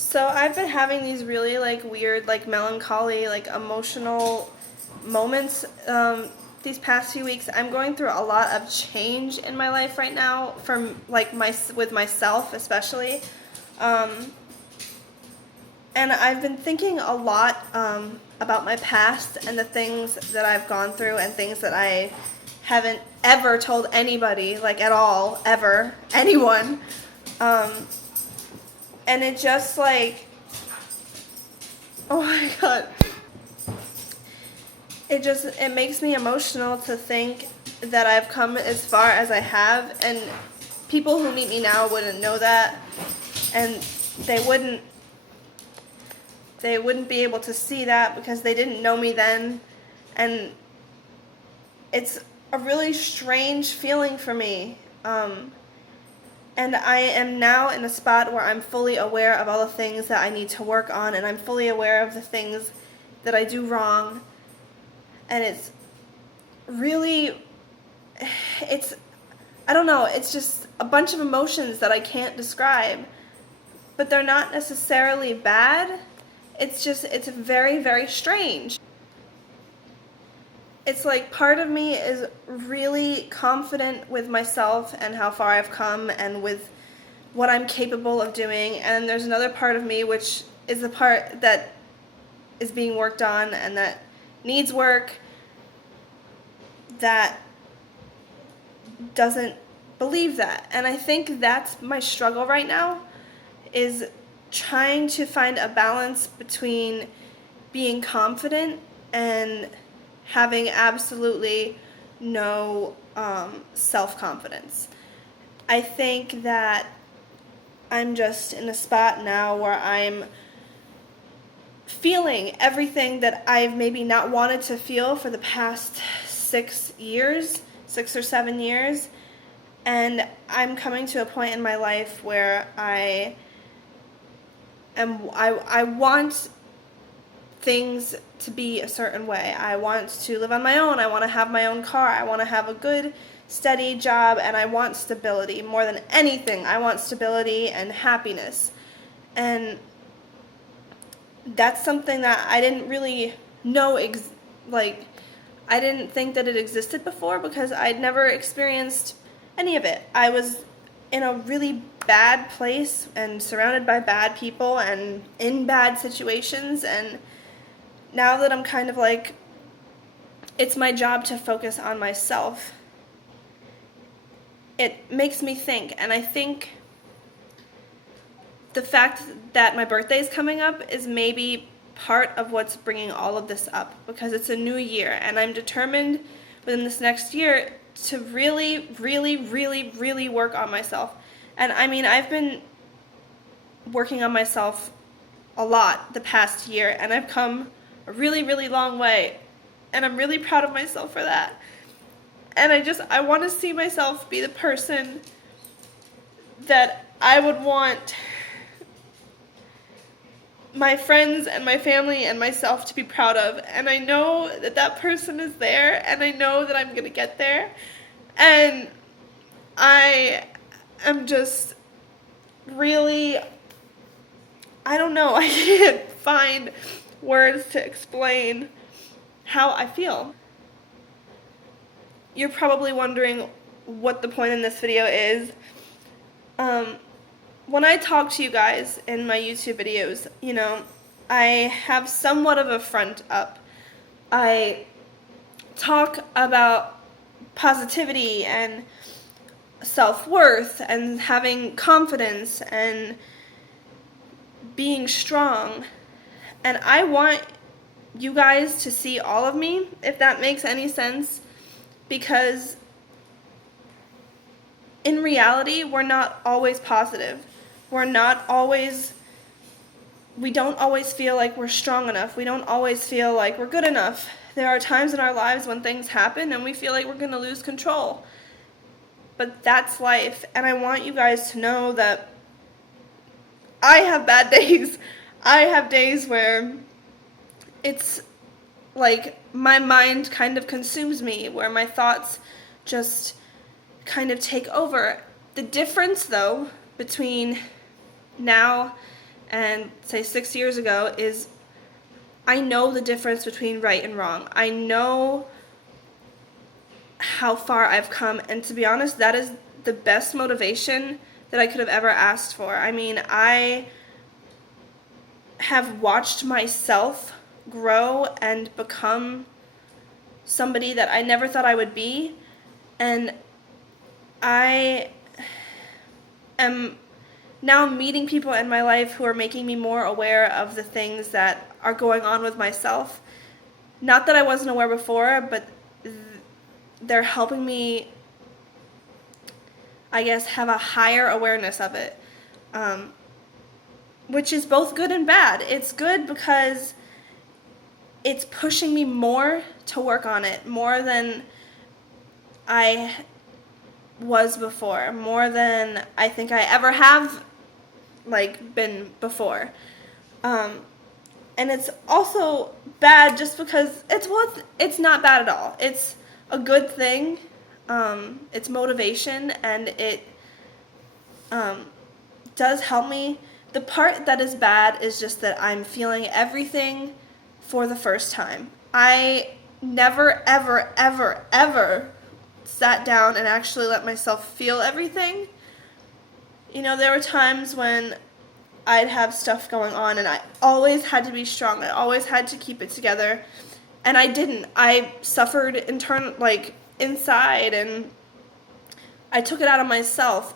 So I've been having these really weird melancholy emotional moments these past few weeks. I'm going through a lot of change in my life right now from with myself especially. Um, and I've been thinking a lot about my past and the things that I've gone through and things that I haven't ever told anybody, at all, ever, anyone. Um, and it just oh my god, it makes me emotional to think that I've come as far as I have, and people who meet me now wouldn't know that, and they wouldn't they wouldn't be able to see that because they didn't know me then, and it's a really strange feeling for me. And I am now in a spot where I'm fully aware of all the things that I need to work on, and I'm fully aware of the things that I do wrong. And it's really, it's, I don't know, it's just a bunch of emotions that I can't describe. But they're not necessarily bad. It's very, very strange. It's like part of me is really confident with myself and how far I've come and with what I'm capable of doing, and there's another part of me which is the part that is being worked on and that needs work, that doesn't believe that. And I think that's my struggle right now, is trying to find a balance between being confident and having absolutely no self-confidence. I think that I'm just in a spot now where I'm feeling everything that I've maybe not wanted to feel for the past 6 or 7 years, and I'm coming to a point in my life where I want things to be a certain way. I want to live on my own. I want to have my own car. I want to have a good, steady job, and I want stability. More than anything, I want stability and happiness. And that's something that I didn't really know, I didn't think that it existed before because I'd never experienced any of it. I was in a really bad place and surrounded by bad people and in bad situations, and now that I'm kind of it's my job to focus on myself, it makes me think. And I think the fact that my birthday is coming up is maybe part of what's bringing all of this up, because it's a new year, and I'm determined within this next year to really, really, really, really work on myself. And I mean, I've been working on myself a lot the past year, and I've come a really, really long way, and I'm really proud of myself for that. And I want to see myself be the person that I would want my friends and my family and myself to be proud of. And I know that that person is there, and I know that I'm going to get there. And I am just really, I don't know, I can't find words to explain how I feel. You're probably wondering what the point in this video is. When I talk to you guys in my YouTube videos, I have somewhat of a front up. I talk about positivity and self-worth and having confidence and being strong. And I want you guys to see all of me, if that makes any sense, because in reality, we're not always positive. We don't always feel like we're strong enough. We don't always feel like we're good enough. There are times in our lives when things happen and we feel like we're going to lose control. But that's life, and I want you guys to know that I have bad days. I have days where it's like my mind kind of consumes me, where my thoughts just kind of take over. The difference, though, between now and say 6 years ago is I know the difference between right and wrong. I know how far I've come, and to be honest, that is the best motivation that I could have ever asked for. I mean, I have watched myself grow and become somebody that I never thought I would be, and I am now meeting people in my life who are making me more aware of the things that are going on with myself. Not that I wasn't aware before, but they're helping me, I guess, have a higher awareness of it, which is both good and bad. It's good because it's pushing me more to work on it, more than I was before, more than I think I ever have been before. And it's also bad just because it's not bad at all. It's a good thing. It's motivation, and it does help me. The part that is bad is just that I'm feeling everything for the first time. I never, ever, ever, ever sat down and actually let myself feel everything. You know, there were times when I'd have stuff going on and I always had to be strong. I always had to keep it together. And I didn't. I suffered inside, and I took it out on myself.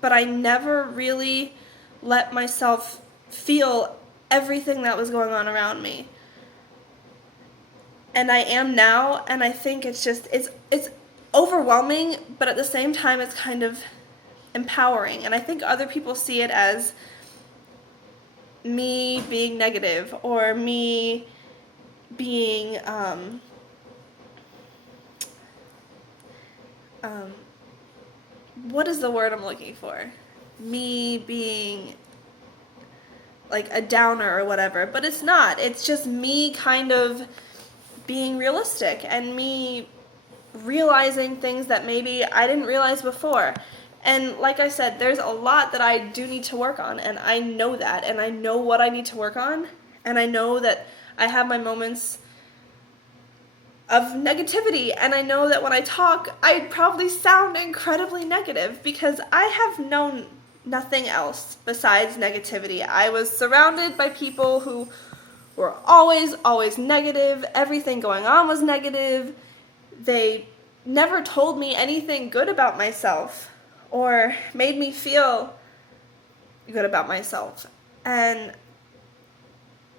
But I never really let myself feel everything that was going on around me. And I am now, and I think it's overwhelming, but at the same time it's kind of empowering. And I think other people see it as me being negative, or me being what is the word I'm looking for? Me being like a downer or whatever, but it's not. It's just me kind of being realistic and me realizing things that maybe I didn't realize before. And like I said, there's a lot that I do need to work on, and I know that, and I know what I need to work on, and I know that I have my moments of negativity, and I know that when I talk, I probably sound incredibly negative because I have known nothing else besides negativity. I was surrounded by people who were always negative. Everything going on was negative. They never told me anything good about myself or made me feel good about myself. And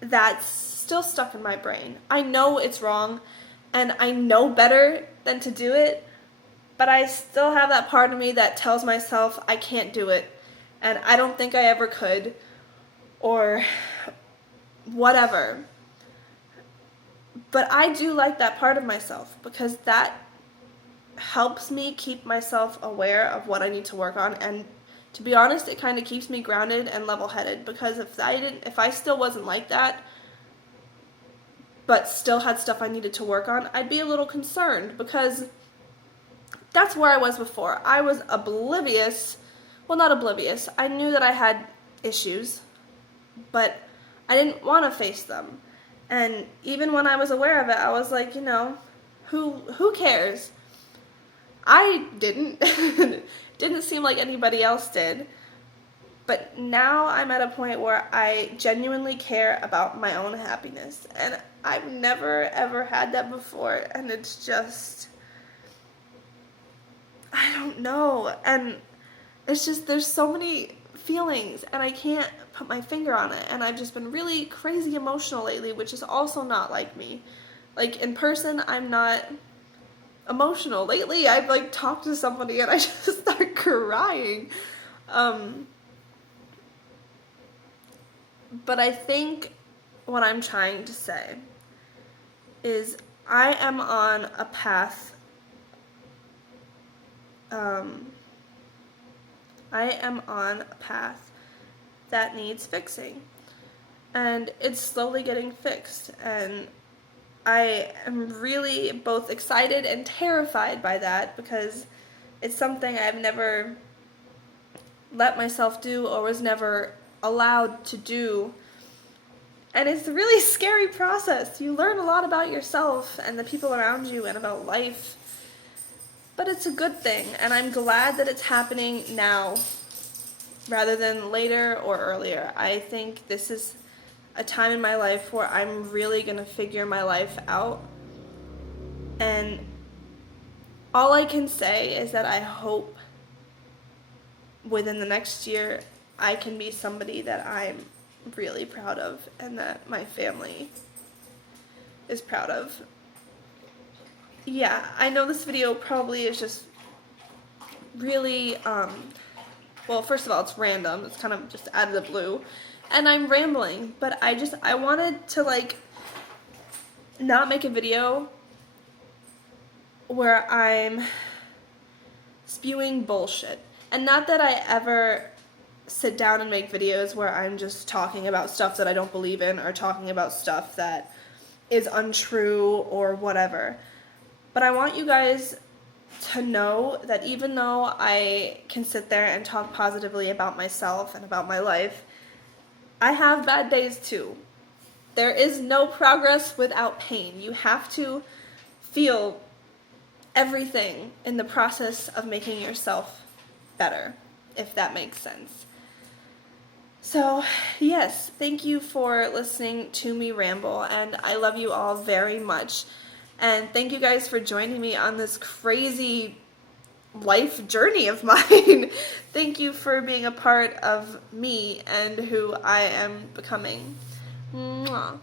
that's still stuck in my brain. I know it's wrong, and I know better than to do it, but I still have that part of me that tells myself I can't do it, and I don't think I ever could, or whatever. But I do like that part of myself, because that helps me keep myself aware of what I need to work on, and to be honest, it kind of keeps me grounded and level-headed, because if I still wasn't like that, but still had stuff I needed to work on, I'd be a little concerned, because that's where I was before. I was oblivious. Well, not oblivious. I knew that I had issues, but I didn't want to face them. And even when I was aware of it, I was like, who cares? I didn't. Didn't seem like anybody else did. But now I'm at a point where I genuinely care about my own happiness. And I've never, ever had that before. And it's just, I don't know. And it's just, there's so many feelings, and I can't put my finger on it. And I've just been really crazy emotional lately, which is also not like me. Like, in person, I'm not emotional. Lately, I've talked to somebody and I just start crying. But I think what I'm trying to say is I am on a path. That needs fixing, and it's slowly getting fixed, and I am really both excited and terrified by that, because it's something I've never let myself do, or was never allowed to do. And it's a really scary process. You learn a lot about yourself and the people around you and about life. But it's a good thing, and I'm glad that it's happening now rather than later or earlier. I think this is a time in my life where I'm really going to figure my life out. And all I can say is that I hope within the next year I can be somebody that I'm really proud of and that my family is proud of. Yeah, I know this video probably is just really, well, first of all, it's random. It's kind of just out of the blue. And I'm rambling, but I wanted to, like, not make a video where I'm spewing bullshit. And not that I ever sit down and make videos where I'm just talking about stuff that I don't believe in or talking about stuff that is untrue or whatever. But I want you guys to know that even though I can sit there and talk positively about myself and about my life, I have bad days too. There is no progress without pain. You have to feel everything in the process of making yourself better, if that makes sense. So, yes, thank you for listening to me ramble, and I love you all very much. And thank you guys for joining me on this crazy life journey of mine. Thank you for being a part of me and who I am becoming. Mwah.